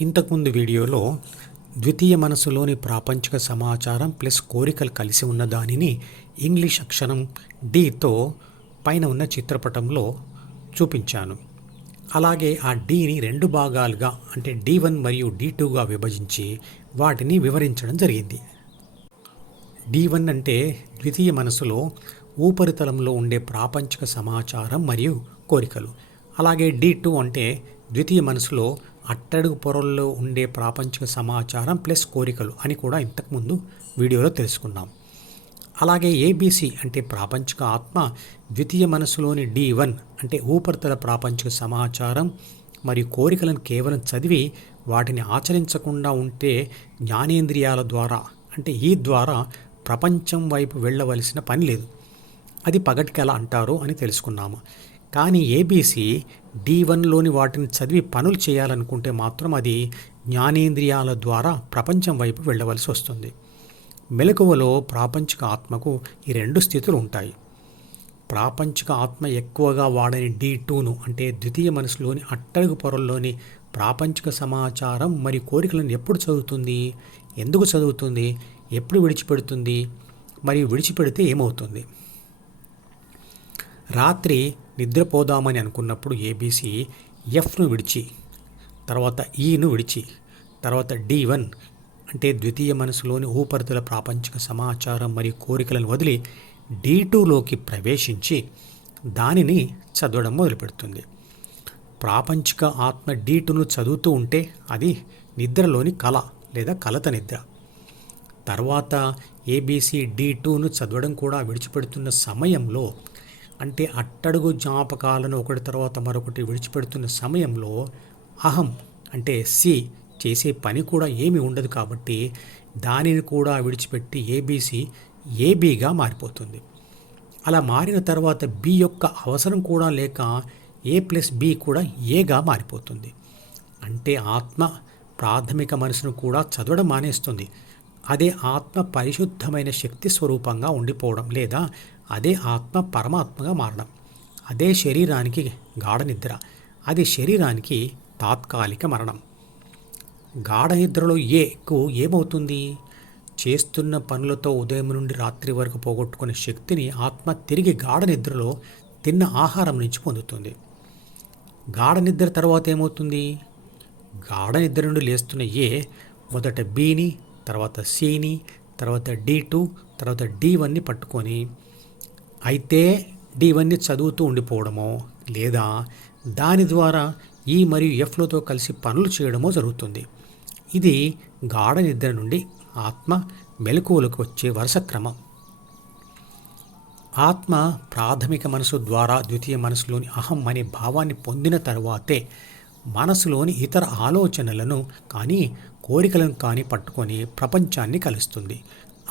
ఇంతకుముందు వీడియోలో ద్వితీయ మనసులోని ప్రాపంచిక సమాచారం ప్లస్ కోరికలు కలిసి ఉన్న దానిని ఇంగ్లీష్ అక్షరం డితో పైన ఉన్న చిత్రపటంలో చూపించాను. అలాగే ఆ డీని రెండు భాగాలుగా అంటే డి వన్ మరియు డి టూగా విభజించి వాటిని వివరించడం జరిగింది. డి వన్ అంటే ద్వితీయ మనసులో ఉపరితలంలో ఉండే ప్రాపంచిక సమాచారం మరియు కోరికలు. అలాగే డి టూ అంటే ద్వితీయ మనసులో అట్టడుగు పొరల్లో ఉండే ప్రాపంచిక సమాచారం ప్లస్ కోరికలు అని కూడా ఇంతకుముందు వీడియోలో తెలుసుకున్నాం. అలాగే ఏబీసీ అంటే ప్రాపంచిక ఆత్మ ద్వితీయ మనసులోని డి వన్ అంటే ఉపరితల ప్రాపంచిక సమాచారం మరియు కోరికలను కేవలం చదివి వాటిని ఆచరించకుండా ఉంటే జ్ఞానేంద్రియాల ద్వారా అంటే ఈ ద్వారా ప్రపంచం వైపు వెళ్ళవలసిన పని లేదు. అది పగటికెలా అంటారు అని తెలుసుకున్నాము. కానీ ఏబీసీ డి వన్లోని వాటిని చదివి పనులు చేయాలనుకుంటే మాత్రం అది జ్ఞానేంద్రియాల ద్వారా ప్రపంచం వైపు వెళ్ళవలసి వస్తుంది. మెలకువలో ప్రాపంచిక ఆత్మకు ఈ రెండు స్థితులు ఉంటాయి. ప్రాపంచిక ఆత్మ ఎక్కువగా వాడని డి టూను అంటే ద్వితీయ మనసులోని అట్టడుగు పొరల్లోని ప్రాపంచిక సమాచారం మరియు కోరికలను ఎప్పుడు చదువుతుంది? ఎందుకు చదువుతుంది? ఎప్పుడు విడిచిపెడుతుంది? మరియు విడిచిపెడితే ఏమవుతుంది? రాత్రి నిద్రపోదామని అనుకున్నప్పుడు ఏబీసీ ఎఫ్ను విడిచి తర్వాత e ఈను విడిచి తర్వాత డి వన్ అంటే ద్వితీయ మనసులోని ఊపరితల ప్రాపంచిక సమాచారం మరియు కోరికలను వదిలి డి టూలోకి ప్రవేశించి దానిని చదవడం మొదలుపెడుతుంది. ప్రాపంచిక ఆత్మ డి టూను చదువుతూ ఉంటే అది నిద్రలోని కళ లేదా కలత నిద్ర. తర్వాత ఏబీసీ డి టూను చదవడం కూడా విడిచిపెడుతున్న సమయంలో అంటే అట్టడుగు జ్ఞాపకాలను ఒకటి తర్వాత మరొకటి విడిచిపెడుతున్న సమయంలో అహం అంటే సి చేసే పని కూడా ఏమీ ఉండదు కాబట్టి దానిని కూడా విడిచిపెట్టి ఏబీసీ ఏబీగా మారిపోతుంది. అలా మారిన తర్వాత బి యొక్క అవసరం కూడా లేక ఏ ప్లస్ బి కూడా ఏగా మారిపోతుంది. అంటే ఆత్మ ప్రాథమిక మనసును కూడా చదవడం మానేస్తుంది. అదే ఆత్మ పరిశుద్ధమైన శక్తి స్వరూపంగా ఉండిపోవడం లేదా అదే ఆత్మ పరమాత్మగా మారడం. అదే శరీరానికి గాఢ నిద్ర అది శరీరానికి తాత్కాలిక మరణం. గాఢ నిద్రలో ఏకు ఏమవుతుంది? చేస్తున్న పనులతో ఉదయం నుండి రాత్రి వరకు పోగొట్టుకునే శక్తిని ఆత్మ తిరిగి గాఢ నిద్రలో తిన్న ఆహారం నుంచి పొందుతుంది. గాఢ నిద్ర తర్వాత ఏమవుతుంది? గాఢ నిద్ర నుండి లేస్తున్న ఏ? మొదట బీని తర్వాత సిని తర్వాత డి టూ తర్వాత డి వన్ని పట్టుకొని అయితే డి వన్ని చదువుతూ ఉండిపోవడమో లేదా దాని ద్వారా ఈ మరియు ఎఫ్లతో కలిసి పనులు చేయడమో జరుగుతుంది. ఇది గాఢ నిద్ర నుండి ఆత్మ మెలకువలకు వచ్చే వరుస క్రమం. ఆత్మ ప్రాథమిక మనసు ద్వారా ద్వితీయ మనసులోని అహం అనే భావాన్ని పొందిన తరువాతే మనసులోని ఇతర ఆలోచనలను కానీ కోరికలను కానీ పట్టుకొని ప్రపంచాన్ని కలుస్తుంది.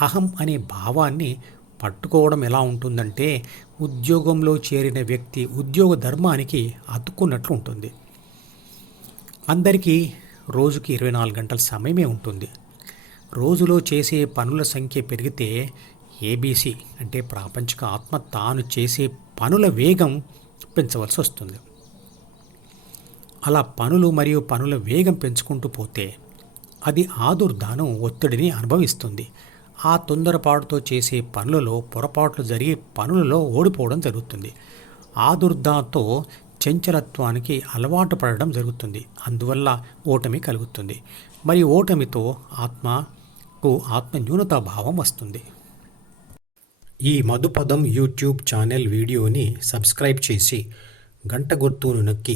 అహం అనే భావాన్ని పట్టుకోవడం ఎలా ఉంటుందంటే ఉద్యోగంలో చేరిన వ్యక్తి ఉద్యోగ ధర్మానికి అతుక్కున్నట్లు ఉంటుంది. అందరికీ రోజుకి ఇరవై నాలుగు గంటల సమయమే ఉంటుంది. రోజులో చేసే పనుల సంఖ్య పెరిగితే ఏబీసీ అంటే ప్రాపంచిక ఆత్మ తాను చేసే పనుల వేగం పెంచవలసి వస్తుంది. అలా పనులు మరియు పనుల వేగం పెంచుకుంటూ పోతే అది ఆదుర్దానం ఒత్తిడిని అనుభవిస్తుంది. ఆ తొందరపాటుతో చేసే పనులలో పొరపాట్లు జరిగి పనులలో ఓడిపోవడం జరుగుతుంది. ఆదుర్దాతో చంచలత్వానికి అలవాటు పడడం జరుగుతుంది. అందువల్ల ఓటమి కలుగుతుంది. మరి ఓటమితో ఆత్మకు ఆత్మ న్యూనతాభావం వస్తుంది. ఈ మధుపదం యూట్యూబ్ ఛానల్ వీడియోని సబ్స్క్రైబ్ చేసి గంట గుర్తును నొక్కి